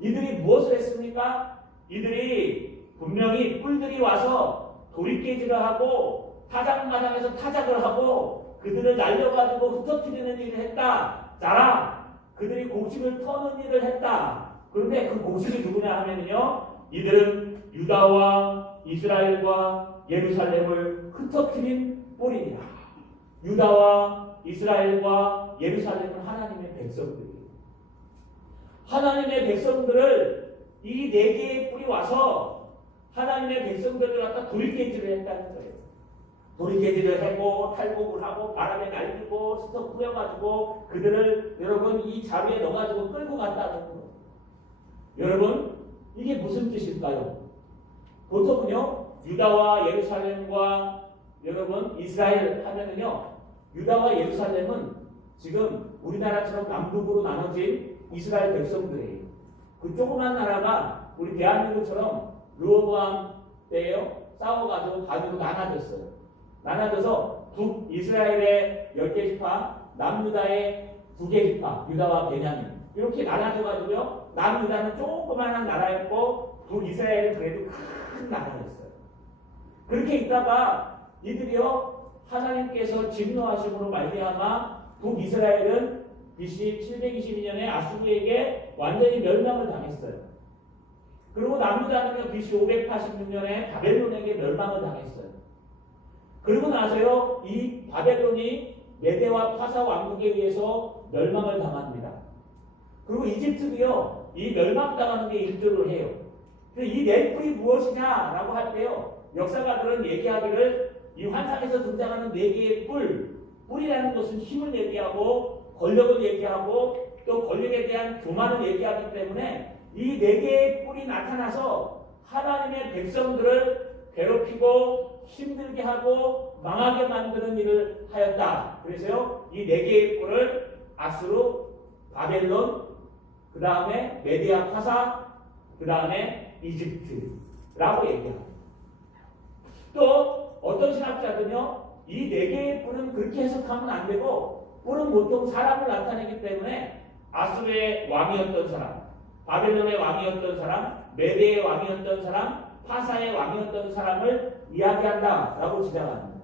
이들이 무엇을 했습니까? 이들이 분명히 뿔들이 와서 도리깨질을 하고 타작마당에서 타작을 하고 그들을 날려가지고 흩어뜨리는 일을 했다. 자라 그들이 곡식을 터는 일을 했다. 그런데 그 곡식이 누구냐 하면요 이들은 유다와 이스라엘과 예루살렘을 흩어뜨린 뿔이니라. 유다와 이스라엘과 예루살렘은 하나님의 백성들이에요. 하나님의 백성들을 이 네 개의 뿔이 와서 하나님의 백성들을 갖다 도리깨질을 했다는 거예요. 도리깨질을 하고 탈곡을 하고 바람에 날리고 스톱 뿌려가지고 그들을 여러분 이 자루에 넣어가지고 끌고 갔다는 거예요. 여러분 이게 무슨 뜻일까요? 보통은요 유다와 예루살렘과 여러분 이스라엘 하면은요 유다와 예루살렘은 지금 우리나라처럼 남북으로 나눠진 이스라엘 백성들이에요. 그 조그만 나라가 우리 대한민국처럼 르호보암 때에요 싸워가지고 반으로 나눠졌어요. 나눠져서 북이스라엘의 10개 지파, 남유다의 2개 지파, 유다와 베냐민 이렇게 나눠져가지고요 남유다는 조그만한 나라였고 북이스라엘은 그래도 큰 나라였어요. 그렇게 있다가 이들이요 하나님께서 진노하심으로 말미암아 북이스라엘은 BC 722년에 아수르에게 완전히 멸망을 당했어요. 그리고 남유다는요 BC 586년에 바벨론에게 멸망을 당했어요. 그리고 나서요 이 바벨론이 메대와 파사 왕국에 의해서 멸망을 당합니다. 그리고 이집트도요 이 멸망당하는 게 일조를 해요. 이 네 뿔이 무엇이냐라고 할 때요 역사가들은 얘기하기를 이 환상에서 등장하는 네 개의 뿔이라는 것은 힘을 얘기하고 권력을 얘기하고 또 권력에 대한 교만을 얘기하기 때문에 이 네 개의 뿔이 나타나서 하나님의 백성들을 괴롭히고 힘들게 하고 망하게 만드는 일을 하였다. 그래서요 이 네 개의 뿔을 아수르, 바벨론, 그 다음에 메디아 파사, 그 다음에 이집트라고 얘기합니다. 또 어떤 신학자들은요 이 네 개의 뿔은 그렇게 해석하면 안 되고 뿔은 보통 사람을 나타내기 때문에 아수르의 왕이었던 사람, 바벨론의 왕이었던 사람, 메대의 왕이었던 사람, 파사의 왕이었던 사람을 이야기한다라고 주장합니다.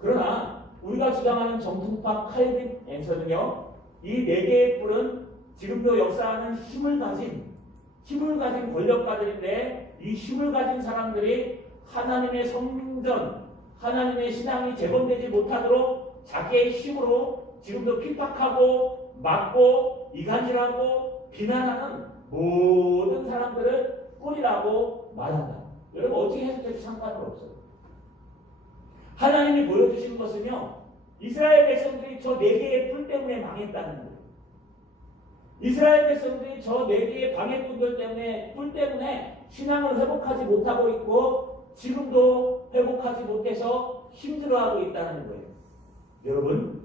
그러나 우리가 주장하는 정통파 칼빈에서는요 이 네 개의 뿔은 지금도 역사하는 힘을 가진 권력가들인데 이 힘을 가진 사람들이 하나님의 성전, 하나님의 신앙이 재건되지 못하도록 자기의 힘으로 지금도 핍박하고 막고 이간질하고 비난하는 모든 사람들을 뿔이라고 말한다. 여러분 어떻게 해석해도 상관은 없어요. 하나님이 보여주신 것은요 이스라엘 백성들이 저 네 개의 뿔 때문에 망했다는 거예요. 이스라엘 백성들이 저 네 개의 방해꾼들 때문에 뿔 때문에 신앙을 회복하지 못하고 있고 지금도 회복하지 못해서 힘들어하고 있다는 거예요. 여러분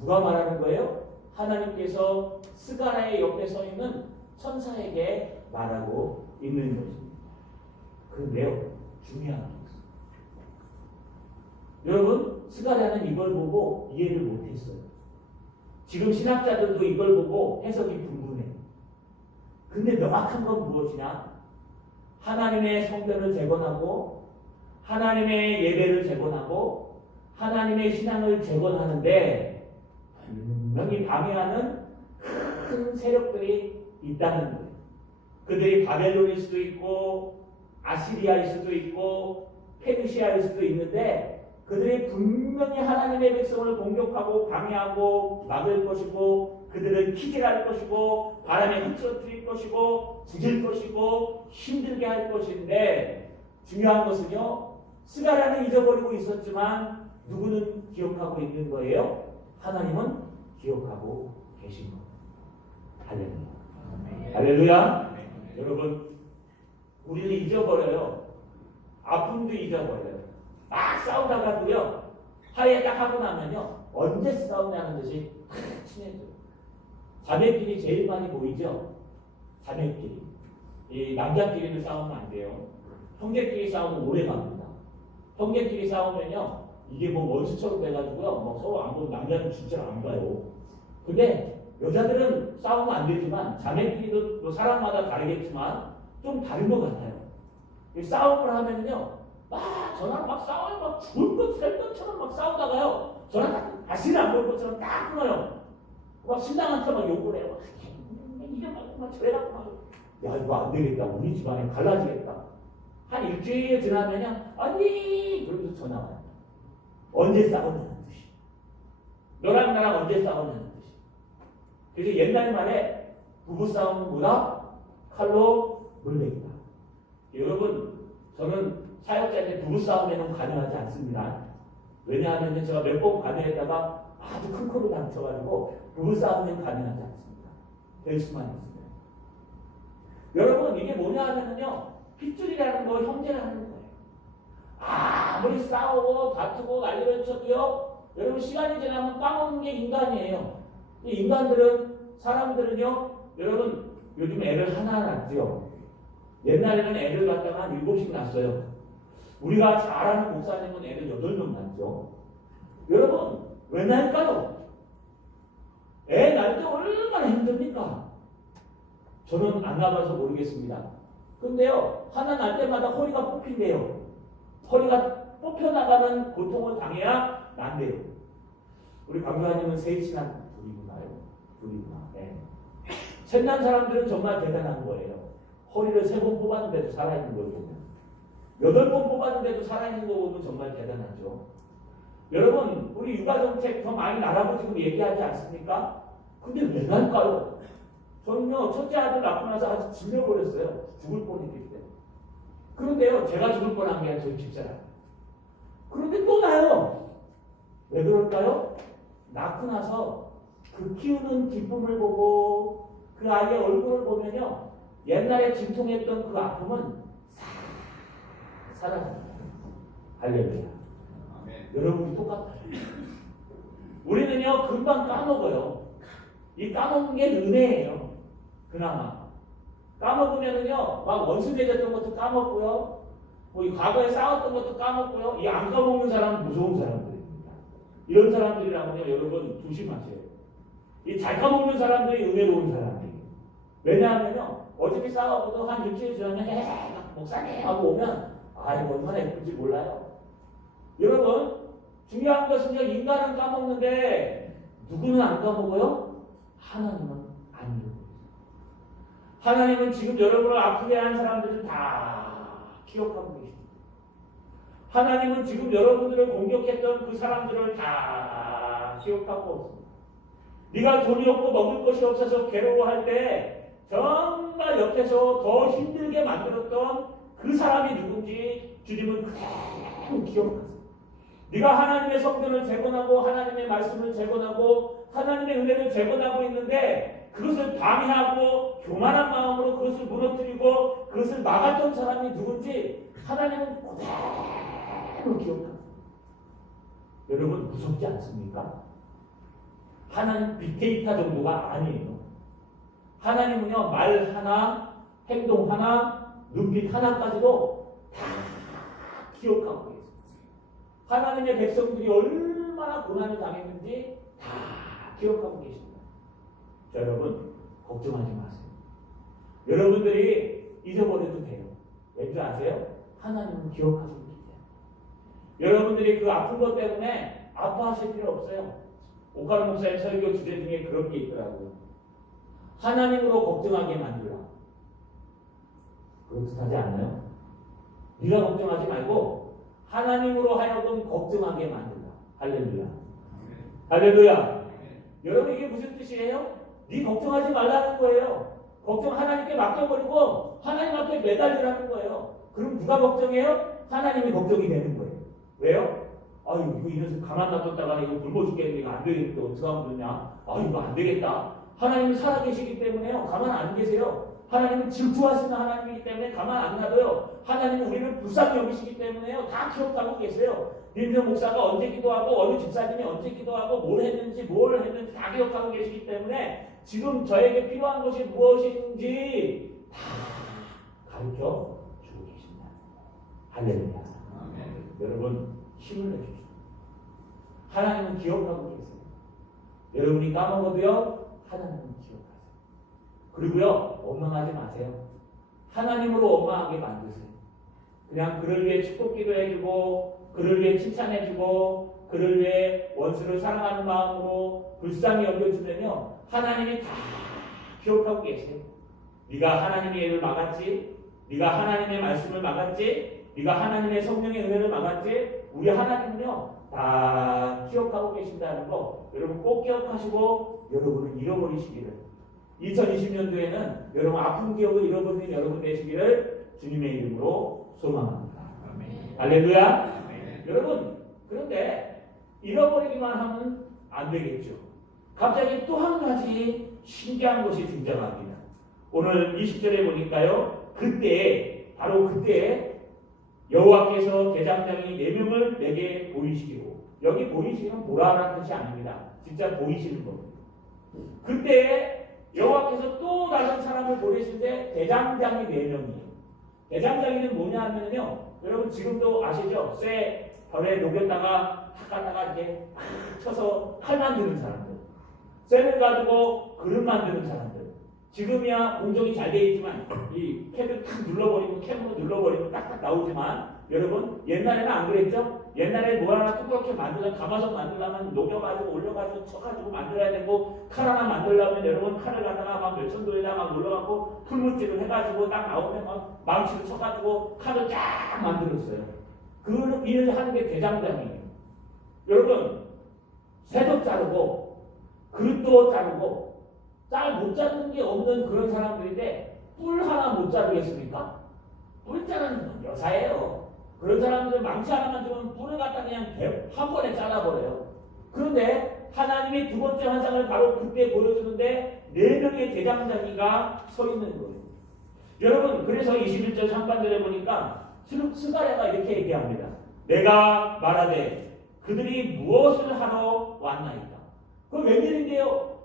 누가 말하는 거예요? 하나님께서 스가랴의 옆에 서 있는 천사에게 말하고 있는 것입니다. 그런데요 중요한 게 있어요. 여러분 스가랴는 이걸 보고 이해를 못했어요. 지금 신학자들도 이걸 보고 해석이 분분해요. 근데 명확한 건 무엇이냐? 하나님의 성전을 재건하고 하나님의 예배를 재건하고 하나님의 신앙을 재건하는데 분명히 방해하는 큰 세력들이 있다는 거예요. 그들이 바벨론일 수도 있고 아시리아일 수도 있고 페르시아일 수도 있는데 그들이 분명히 하나님의 백성을 공격하고 방해하고 막을 것이고 그들을 키질할 것이고 바람에 휩쓸어뜨릴 것이고 짖을 것이고 힘들게 할 것인데 중요한 것은요. 스가랴는 잊어버리고 있었지만 누구는 기억하고 있는 거예요? 하나님은 기억하고 계신 겁니다. 할렐루야. 할렐루야. 여러분 우리는 잊어버려요. 아픔도 잊어버려요. 막 싸우다가도요. 화해 딱 하고 나면요. 언제 싸우냐는 듯이 친해져요. 자매끼리 제일 많이 보이죠? 자매끼리. 이 남자끼리는 싸우면 안 돼요. 형제끼리 싸우면 오래 갑니다. 형제끼리 싸우면요. 이게 뭐 원수처럼 돼가지고요. 뭐 서로 안 보고 남자는 진짜 안 봐요. 근데 여자들은 싸우면 안 되지만 자매끼리도 뭐 사람마다 다르겠지만 좀 다른 것 같아요. 싸움을 하면요. 저랑 막 싸워요. 막 죽을 것, 살 것처럼 막 싸우다가요. 저랑 다시는 안 볼 것처럼 딱 끊어요. 막 신랑한테 막 욕을 해요. 이게 막 저래갖고 막. 야, 이거 안 되겠다. 우리 집안에 갈라지겠다. 한 일주일 지나면요. 언니! 그러면서 전화 와요. 언제 싸우냐는 듯이. 너랑 나랑 언제 싸우냐는 듯이. 그래서 옛날 말에 부부싸움은 뭐다? 칼로 물베기다. 여러분, 저는 사역자인데 부부싸움에는 관여하지 않습니다. 왜냐하면 제가 몇 번 관여했다가 아주 큰 코를 다쳐가지고 부부싸움에는 관여하지 않습니다. 될 수만 있습니다. 여러분, 이게 뭐냐 하면요. 핏줄이라는 거 형제라는 거예요. 아무리 싸우고 다투고 난리를 쳐도요. 여러분, 시간이 지나면 까먹는 게 인간이에요. 이 인간들은, 사람들은요. 여러분, 요즘 애를 하나 낳죠. 옛날에는 애를 갖다가 한 7씩 낳았어요. 우리가 잘 아는 목사님은 애를 8명 낳죠. 여러분, 왜 낳을까요? 애 낳을 때 얼마나 힘듭니까? 저는 안 낳아봐서 모르겠습니다. 근데요, 하나 낳을 때마다 허리가 뽑힌대요. 허리가 뽑혀나가는 고통을 당해야 난대요. 우리 강사님은 셋이나 둘이구나요. 둘이구나. 네. 셋난 사람들은 정말 대단한 거예요. 허리를 3번 뽑았는데도 살아있는 걸 보면. 8번 뽑았는데도 살아있는 거 보면 정말 대단하죠. 여러분, 우리 육아정책 더 많이 나라고 지금 얘기하지 않습니까? 근데 왜 날까요? 저는요, 첫째 아들 낳고 나서 아주 질려버렸어요. 죽을 뻔했기 때문에. 그런데요, 제가 죽을 뻔한 게 아니라 저희 집사람. 그런데 또 나요. 왜 그럴까요? 낳고 나서 그 키우는 기쁨을 보고 그 아이의 얼굴을 보면요. 옛날에 진통했던 그 아픔은 사라집니다. 할렐루야. 여러분이 똑같아요. 우리는요, 금방 까먹어요. 이 까먹는 게 은혜예요. 그나마. 까먹으면은요, 막 원수 맺었던 것도 까먹고요, 뭐 이 과거에 싸웠던 것도 까먹고요, 이 안 까먹는 사람은 무서운 사람들입니다. 이런 사람들이라면요, 여러분 조심하세요. 이 잘 까먹는 사람들이 은혜로운 사람들이에요. 왜냐하면요, 어차피 싸워도 한 일주일 지나면 목사님 하고 오면, 이거 얼마나 예쁜지 몰라요. 여러분, 중요한 것은요, 인간은 까먹는데, 누구는 안 까먹어요? 하나님은 안 까먹어요. 하나님은 지금 여러분을 아프게 한 사람들을 다 기억하고 계십니다. 하나님은 지금 여러분들을 공격했던 그 사람들을 다 기억하고 있습니다. 네가 돈이 없고 먹을 것이 없어서 괴로워할 때 정말 옆에서 더 힘들게 만들었던 그 사람이 누군지 주님은 그대로 기억하세요. 네가 하나님의 성전을 재건하고 하나님의 말씀을 재건하고 하나님의 은혜를 재건하고 있는데 그것을 방해하고 교만한 마음으로 그것을 무너뜨리고 그것을 막았던 사람이 누군지 하나님은 그대로 기억합니다. 여러분 무섭지 않습니까? 하나님 빅데이터 정도가 아니에요. 하나님은요 말 하나, 행동 하나, 눈빛 하나까지도 다 기억하고 계세요. 하나님의 백성들이 얼마나 고난을 당했는지 다 기억하고 계십니다. 자, 여러분 걱정하지 마세요. 여러분들이 잊어버려도 돼요. 왠지 아세요? 하나님은 기억하고 계세요. 여러분들이 그 아픈 것 때문에 아파하실 필요 없어요. 오카르 목사의 설교 주제 중에 그런 게 있더라고요. 하나님으로 걱정하게 만들라. 그렇듯하지 않나요? 네가 걱정하지 말고 하나님으로 하여금 걱정하게 만들라. 할렐루야. 할렐루야. 여러분 이게 무슨 뜻이에요? 네 걱정하지 말라는 거예요. 걱정 하나님께 맡겨버리고 하나님 앞에 매달리라는 거예요. 그럼 누가 걱정해요? 하나님이 걱정이 되는 거예요. 왜요? 아유, 이거 이래서 가만 놔뒀다가 이거 굶어 죽겠는데 이거 안 되겠는데 어떻게 하면 되냐? 아, 이거 안 되겠다. 하나님이 살아계시기 때문에요. 가만 안 계세요. 하나님은 질투하시는 하나님이기 때문에 가만 안 놔둬요. 하나님은 우리를 불쌍히 여기시기 때문에요. 다 기억하고 계세요. 민정 목사가 언제 기도하고 어느 집사님이 언제 기도하고 뭘 했는지 다 기억하고 계시기 때문에 지금 저에게 필요한 것이 무엇인지 다 가르쳐 주고 계십니다. 할렐루야. 여러분 힘을 내주십시오. 하나님은 기억하고 계세요. 여러분이 까먹어도요 하나님은 기억하세요. 그리고요 원망하지 마세요. 하나님으로 원망하게 만드세요. 그냥 그를 위해 축복 기도해주고 그를 위해 칭찬해주고 그를 위해 원수를 사랑하는 마음으로 불쌍히 여겨주면요 하나님이 다 기억하고 계세요. 네가 하나님의 일을 막았지, 네가 하나님의 말씀을 막았지, 네가 하나님의 성령의 은혜를 막았지. 우리 하나님은요 다 기억하고 계신다는 거 여러분 꼭 기억하시고 여러분을 잃어버리시기를 2020년도에는 여러분 아픈 기억을 잃어버리는 여러분 되시기를 주님의 이름으로 소망합니다. 할렐루야. 여러분 그런데 잃어버리기만 하면 안 되겠죠. 갑자기 또 한 가지 신기한 것이 등장합니다. 오늘 20절에 보니까요 바로 그때 여호와께서 대장장이 4명을 내게 보이시고, 여기 보이시는 보라라는 뜻이 아닙니다. 진짜 보이시는 겁니다. 그때 여호와께서 또 다른 사람을 보내시는데 대장장이 4명이에요. 대장장이는 뭐냐 하면요 여러분 지금도 아시죠? 쇠 벌에 녹였다가 닦았다가 이렇게 막 쳐서 칼 만드는 사람들, 쇠를 가지고 그릇 만드는 사람들. 지금이야 공정이 잘 되어 있지만 이 캡을 탁 눌러버리고 캡으로 눌러버리면 딱딱 나오지만 여러분 옛날에는 안 그랬죠? 옛날에 뭐 하나 뚜그럽게 가마솥 만들려면 녹여가지고 올려가지고 쳐가지고 만들어야 되고 칼 하나 만들려면 여러분 칼을 갖다가 막 몇천도에다 막 눌러갖고 풀무질을 해가지고 딱 나오면 막 망치를 쳐가지고 칼을 쫙 만들었어요. 그 일을 하는 게 대장장이에요. 여러분 새도 자르고 그릇도 자르고 잘 못 자르는 게 없는 그런 사람들인데 뿔 하나 못 자르겠습니까? 뿔 자르는 건 여사예요. 그런 사람들 망치 하나만 주면 뿔을 갖다 그냥 한 번에 잘라버려요. 그런데 하나님이 두 번째 환상을 바로 그때 보여주는데 4명의 대장장이가 서 있는 거예요. 여러분 그래서 21절 상반절에 보니까 스가랴가 이렇게 얘기합니다. 내가 말하되 그들이 무엇을 하러 왔나이까. 그건 웬일인데요?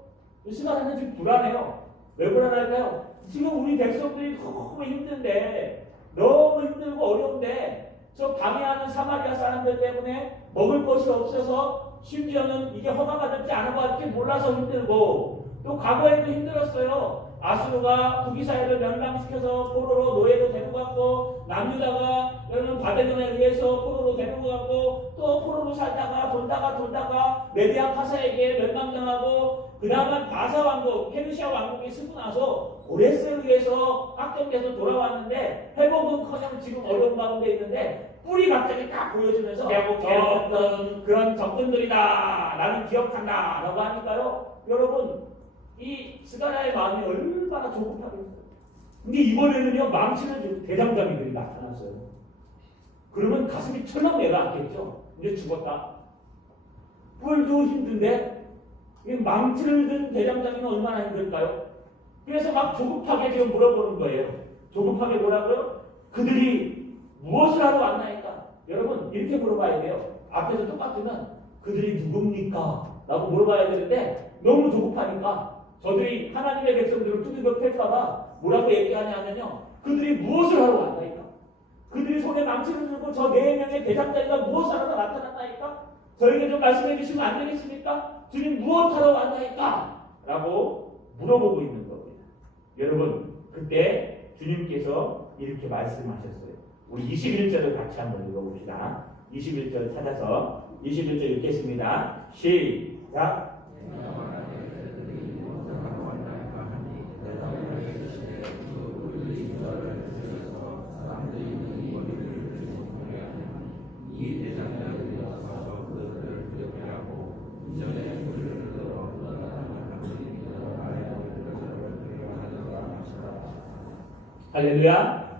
스가랴는 지금 불안해요. 왜 불안할까요? 지금 우리 백성들이 너무 힘든데, 너무 힘들고 어려운데 저 방해하는 사마리아 사람들 때문에 먹을 것이 없어서 심지어는 이게 허가가 되지 않은 것 같게 몰라서 힘들고, 또 과거에도 힘들었어요. 아수르가 북이스라엘을 멸망시켜서 포로로 노예로 데리고 갔고, 남유다가 여러분 바벨론에 의해서 포로로 데리고 갔고, 또 포로로 살다가 돌다가 메디아 파사에게 멸망당하고, 그 다음은 바사 왕국, 페르시아 왕국이 쓰고 나서 고레스에 의해서 확정돼서 돌아왔는데 회복은커녕 지금 어려운 가운데 있는데 뿔이 갑자기 딱 보여주면서 어떤 그런 적군들이다 나는 기억한다 라고 하니까요. 여러분 이 스가랴의 마음이 얼마나 조급하겠어요. 근데 이번에는요 망치는 대장장이들이 나타났어요. 그러면 가슴이 철렁 내려앉겠죠. 이제 죽었다. 뿔도 힘든데 망치를 든 대장장이는 얼마나 힘들까요? 그래서 막 조급하게 지금 물어보는 거예요. 조급하게 뭐라고요? 그들이 무엇을 하러 왔나이까? 여러분 이렇게 물어봐야 돼요. 앞에서 똑같으면 그들이 누굽니까? 라고 물어봐야 되는데 너무 조급하니까 저들이 하나님의 백성들을 두들겨 팰까봐 뭐라고 얘기하냐면요. 그들이 무엇을 하러 왔나이까? 그들이 손에 망치를 들고 저 4명의 대장장이가 무엇을 하러 나타났나이까? 저에게 좀 말씀해 주시면 안 되겠습니까? 주님 무엇하러 왔나이까? 라고 물어보고 있는 겁니다. 여러분 그때 주님께서 이렇게 말씀하셨어요. 우리 21절을 같이 한번 읽어봅시다. 21절 찾아서 21절 읽겠습니다. 시작. 할렐루야.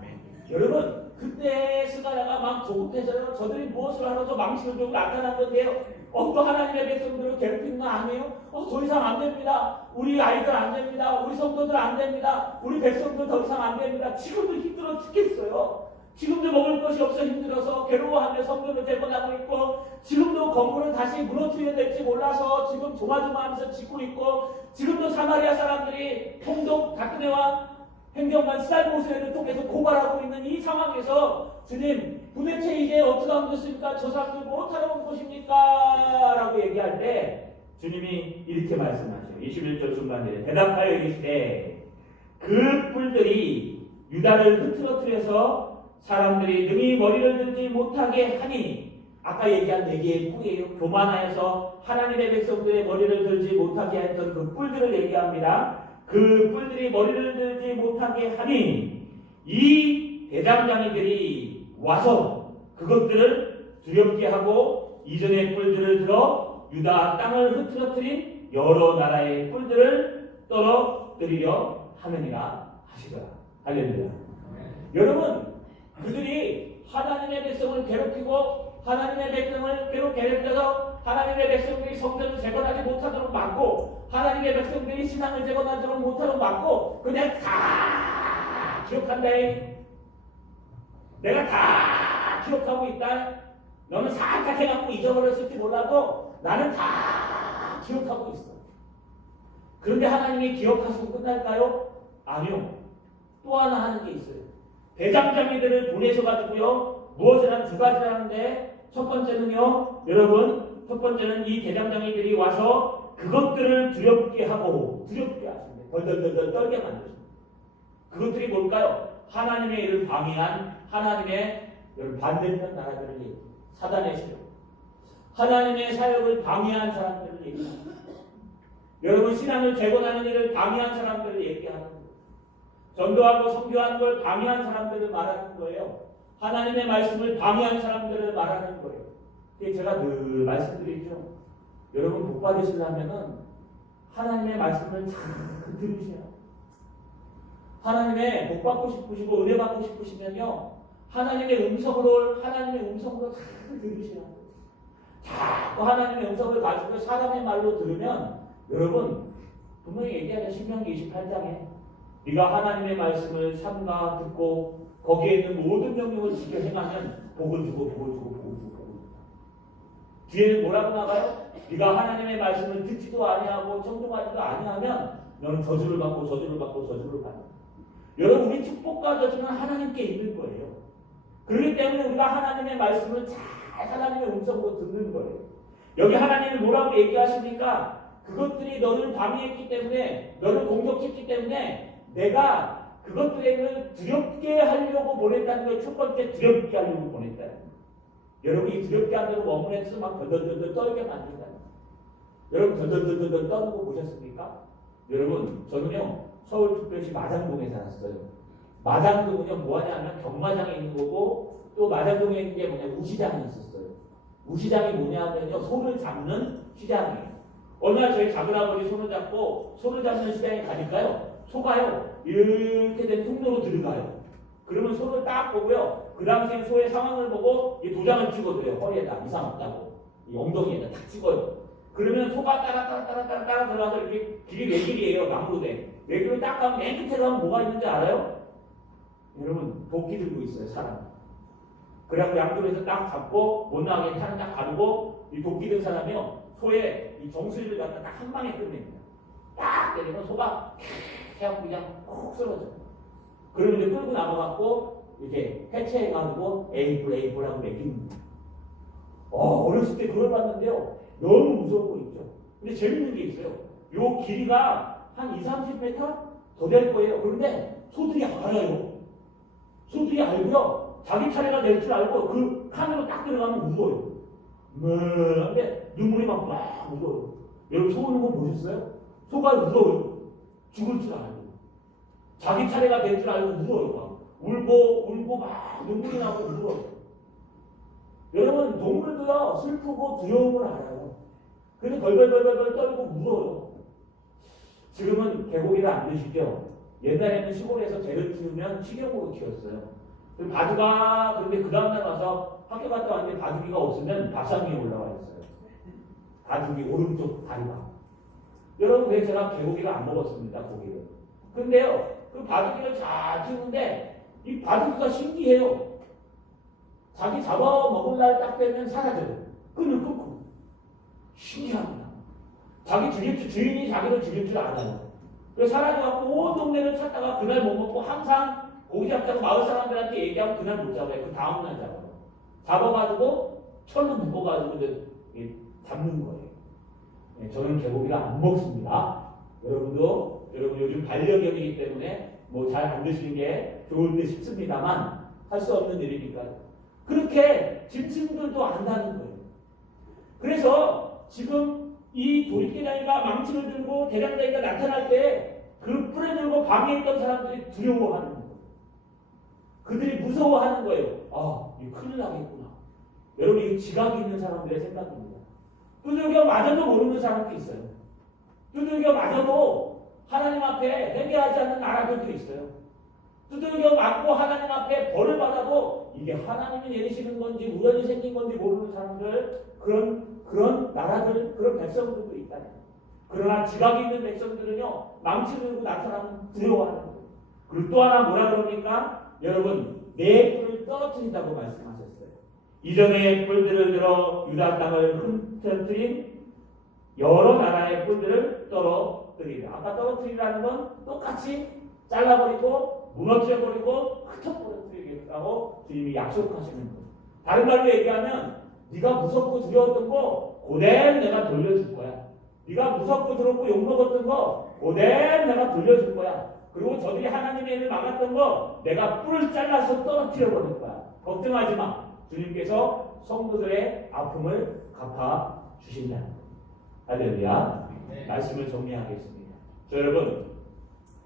여러분, 그때 스가랴가 막 조급해서요. 저들이 무엇을 하러 망치를 들고 나타난 건데요. 또 하나님의 백성들을 괴롭히는 거 아니에요? 더 이상 안 됩니다. 우리 아이들 안 됩니다. 우리 성도들 안 됩니다. 우리 백성들 더 이상 안 됩니다. 지금도 힘들어 죽겠어요. 지금도 먹을 것이 없어 힘들어서 괴로워하며 성도를 대변하고 있고, 지금도 건물을 다시 무너뜨려야 될지 몰라서 지금 조마조마하면서 짓고 있고, 지금도 사마리아 사람들이 통독 다크네와 행정관 쌀모세를 통해서 고발하고 있는 이 상황에서 주님, 도대체 이제 어떻게 하면 됐습니까? 저 사람들 못하러 온 것입니까? 라고 얘기할 때 주님이 이렇게 말씀하셔요. 21절 중반에 대답하여 이르시되 그 뿔들이 유다를 흐트러뜨려서 사람들이 능히 머리를 들지 못하게 하니, 아까 얘기한 4개의 뿔이에요. 교만하여서 하나님의 백성들의 머리를 들지 못하게 했던 그 뿔들을 얘기합니다. 그 뿔들이 머리를 들지 못하게 하니 이 대장장이들이 와서 그것들을 두렵게 하고 이전의 뿔들을 들어 유다 땅을 흐트러뜨린 여러 나라의 뿔들을 떨어뜨리려 하느니라 하시더라. 할렐루야. 여러분, 그들이 하나님의 백성을 괴롭히고 하나님의 백성을 괴롭혀서 하나님의 백성들이 성전을 재건하지 못하도록 막고, 하나님의 백성들이 신앙을 재건하도록 못하도록 막고, 그냥 다 기억한다. 내가 다 기억하고 있다. 너는 살짝 해갖고 잊어버렸을지 몰라도 나는 다 기억하고 있어. 그런데 하나님이 기억하시고 끝날까요? 아니요. 또 하나 하는 게 있어요. 대장장이들을 보내셔가지고요, 무엇을 한 2가지를 하는데, 첫 번째는요, 여러분, 첫 번째는 이 대장장이들이 와서 그것들을 두렵게 하고, 두렵게 하십니다. 덜덜덜덜 떨게 만드십니다. 그것들이 뭘까요? 하나님의 일을 방해한 하나님의 반대편 나라들을 얘기합니다. 사단의 세력, 하나님의 사역을 방해한 사람들을 얘기합니다. 여러분, 신앙을 재건하는 일을 방해한 사람들을 얘기하는 거예요. 전도하고 선교하는 걸 방해한 사람들을 말하는 거예요. 하나님의 말씀을 방해한 사람들을 말하는 거예요. 제가 늘 말씀드리죠. 여러분, 복 받으시려면은 하나님의 말씀을 잘 들으셔야 돼요. 하나님의 복 받고 싶으시고 은혜 받고 싶으시면요, 하나님의 음성으로 잘 들으셔야 돼요. 자꾸 하나님의 음성을 가지고 사람의 말로 들으면, 여러분, 분명히 얘기하죠. 신명기 28장에 네가 하나님의 말씀을 삼가 듣고 거기에 있는 모든 명령을 지켜 행하면 복을 주고 복을 주고 복을 주고 복을 주고. 뒤에는 뭐라고 나가요? 네가 하나님의 말씀을 듣지도 아니하고 청종하지도 아니하면 너는 저주를 받고 저주를 받고 저주를 받는. 여러분, 우리 축복과 저주는 하나님께 있는 거예요. 그렇기 때문에 우리가 하나님의 말씀을 잘 하나님의 음성으로 듣는 거예요. 여기 하나님은 뭐라고 얘기하십니까? 그것들이 너를 방해했기 때문에, 너를 공격했기 때문에 내가 그것들을 두렵게 하려고 보냈다는 걸 첫 번째, 두렵게 하려고 보냈다. 여러분, 이 두렵게 하려고 원문에서 막 덜덜덜덜 떨게 만든다. 여러분, 덜덜덜덜 떠는 거 보셨습니까? 여러분, 저는요, 서울특별시 마장동에 살았어요. 마장동은요, 뭐하냐면 경마장에 있는 거고, 또 마장동에 있는 게 뭐냐, 우시장이 있었어요. 우시장이 뭐냐면요, 손을 잡는 시장이에요. 어느 날 저희 작은아버지 손을 잡고 손을 잡는 시장에 가니까요, 소가요 이렇게 된 통로로 들어가요. 그러면 소를 딱 보고요, 그 당시 소의 상황을 보고 이 도장을 찍어줘요. 허리에다 이상 없다고, 이 엉덩이에다 딱 찍어요. 그러면 소가 따라 들어가서 이렇게 길이 외길이에요. 나무로 돼. 외길을 딱 가면 맨 끝에 가면 뭐가 있는지 알아요? 여러분, 도끼 들고 있어요, 사람. 그래갖고 양쪽에서 딱 잡고 못 나가게 차는 딱 가르고, 이 도끼 든 사람이요, 소의 이 정수리를 갖다 딱 한 방에 끝냅니다. 딱 때리면 소가 해갖고 그냥 콕 쓰러져요. 그러면 이제 끌고 나가갖고 이렇게 해체해가지고 에이블하고 먹입니다. 어렸을 때 그걸 봤는데요, 너무 무서운 거 있죠. 근데 재밌는 게 있어요. 요 길이가 한 20-30m 더 될 거예요. 그런데 소들이 알아요. 소들이 알고요, 자기 차례가 될 줄 알고 그 칸으로 딱 들어가면 무서워요. 근데 눈물이 막 무서워요. 여러분, 소 우는 거 보셨어요? 소가 무서워요. 죽을 줄 알고. 자기 차례가 될 줄 알고 무서워요. 막. 울고 막 눈물이 나고 무서워요. 여러분, 동물도요, 슬프고 두려움을 알아요. 그래서 벌벌벌벌 떨고 무서워요. 지금은 개고기를 안 드시죠? 옛날에는 시골에서 개를 키우면 식용으로 키웠어요. 그런데 그 다음날 와서 학교 갔다 왔는데 바둑이가 없으면 밥상 위에 올라와 있어요. 바둑이 오른쪽 다리가. 여러분, 그래서 제가 개고기를 안 먹었습니다. 고기를. 근데요, 그 바둑이를 잘 키우는데 이 바둑이가 신기해요. 자기 잡아먹을 날 딱 되면 사라져요. 끈을 끊고. 신기합니다. 주인이 자기를 죽일 줄 알아요. 그래서 사라져갖고 온 동네를 찾다가 그날 못 먹고 항상 고기 잡자고 마을 사람들한테 얘기하면 그날 못 잡아요. 그 다음날 잡아요. 잡아가지고 철로 묶어가지고 잡는 거예요. 네, 저는 개고기를 안 먹습니다. 여러분 요즘 반려견이기 때문에 뭐 잘 안 드시는 게 좋을 듯 싶습니다만 할 수 없는 일이니까. 그렇게 짐승들도 안다는 거예요. 그래서 지금 이 도리깨다리가 망치를 들고 대장다리가 나타날 때 그 뿔을 들고 방해했던 사람들이 두려워하는 거예요. 그들이 무서워하는 거예요. 아, 이거 큰일 나겠구나. 여러분, 이거 지각이 있는 사람들의 생각입니다. 두들겨 맞아도 모르는 사람도 있어요. 두들겨 맞아도 하나님 앞에 회개하지 않는 나라들도 있어요. 두들겨 맞고 하나님 앞에 벌을 받아도 이게 하나님이 내리시는 건지 우연히 생긴 건지 모르는 사람들, 그런 나라들, 그런 백성들도 있다. 그러나 지각이 있는 백성들은요, 망치 들고 나타나면 두려워하는 거예요. 그리고 또 하나 뭐라 그럽니까? 여러분, 내 뿔을 떨어뜨린다고 말씀하셨어요. 이전에 뿔들을 들어 유다 땅을 흩어뜨린 여러 나라의 뿔들을 떨어뜨리라. 아까 떨어뜨리라는 건 똑같이 잘라버리고 무너뜨려버리고 흩어버리겠다고 주님이 약속하시는 거예요. 다른 말로 얘기하면 네가 무섭고 두려웠던 거 그대로 내가 돌려줄 거야. 네가 무섭고 두렵고 욕먹었던 거 그대로 내가 돌려줄 거야. 그리고 저들이 하나님의 일을 막았던 거 내가 뿔을 잘라서 떨어뜨려버릴 거야. 걱정하지 마. 주님께서 성도들의 아픔을 갚아주신다는 거예요. 할렐루야. 네. 말씀을 정리하겠습니다. 여러분,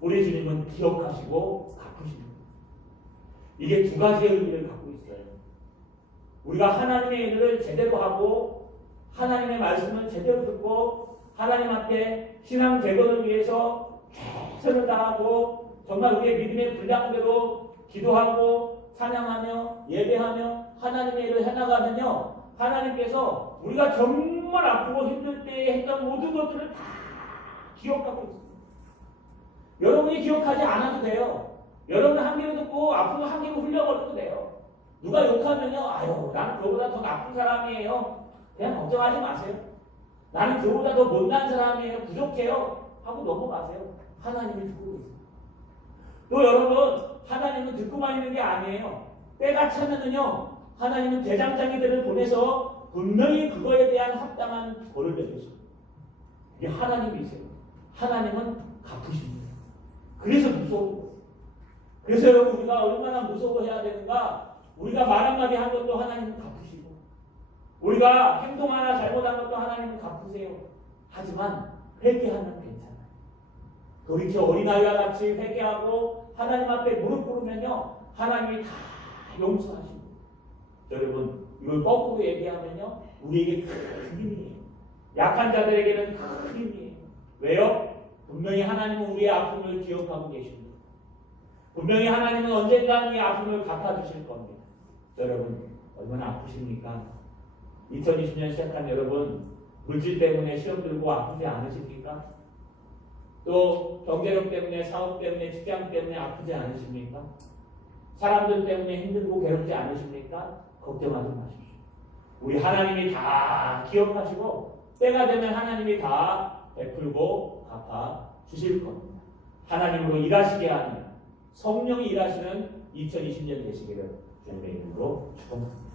우리 주님은 기억하시고 갚으십니다. 이게 두 가지의 의미를 갖고 있어요. 우리가 하나님의 일을 제대로 하고 하나님의 말씀을 제대로 듣고 하나님 앞에 신앙 재건을 위해서 최선을 다하고 정말 우리의 믿음의 분량대로 기도하고 찬양하며 예배하며 하나님의 일을 해나가면요, 하나님께서 우리가 정말 아프고 힘들 때에 했던 모든 것들을 다 기억하고 있습니다. 여러분이 기억하지 않아도 돼요. 여러분 한 귀로 듣고 아픈 거 한 귀로 흘려버려도 돼요. 누가 욕하면요, 아유, 나는 그보다 더 나쁜 사람이에요. 그냥 걱정하지 마세요. 나는 그보다 더 못난 사람이에요. 부족해요. 하고 넘어가세요. 하나님이 듣고 있어요. 또 여러분, 하나님은 듣고만 있는 게 아니에요. 때가 차면은요, 하나님은 대장장이들을 보내서 분명히 그거에 대한 합당한 벌을 내주십니다. 이게 하나님이세요. 하나님은 갚으십니다. 그래서 무서운 거예요. 그래서 여러분, 우리가 얼마나 무서워해야 되는가? 우리가 말 한마디 한 것도 하나님은 갚으시고, 우리가 행동 하나 잘못한 것도 하나님은 갚으세요. 하지만 회개하면 괜찮아요. 돌이켜 어린아이와 같이 회개하고 하나님 앞에 무릎 꿇으면요, 하나님이 다 용서하십니다. 여러분, 이걸 거꾸로 얘기하면요, 우리에게 큰 힘이에요. 약한 자들에게는 큰 힘이에요. 왜요? 분명히 하나님은 우리의 아픔을 기억하고 계십니다. 분명히 하나님은 언젠가 이 아픔을 갚아주실 겁니다. 여러분, 얼마나 아프십니까? 2020년 시작한 여러분, 물질 때문에 시험 들고 아프지 않으십니까? 또 경제력 때문에, 사업 때문에, 직장 때문에 아프지 않으십니까? 사람들 때문에 힘들고 괴롭지 않으십니까? 걱정하지 마십시오. 우리 하나님이 다 기억하시고 때가 되면 하나님이 다 베풀고 갚아 주실 겁니다. 하나님으로 일하시게 하는, 성령이 일하시는 2020년 되시기를 주님의 이름으로 축원합니다.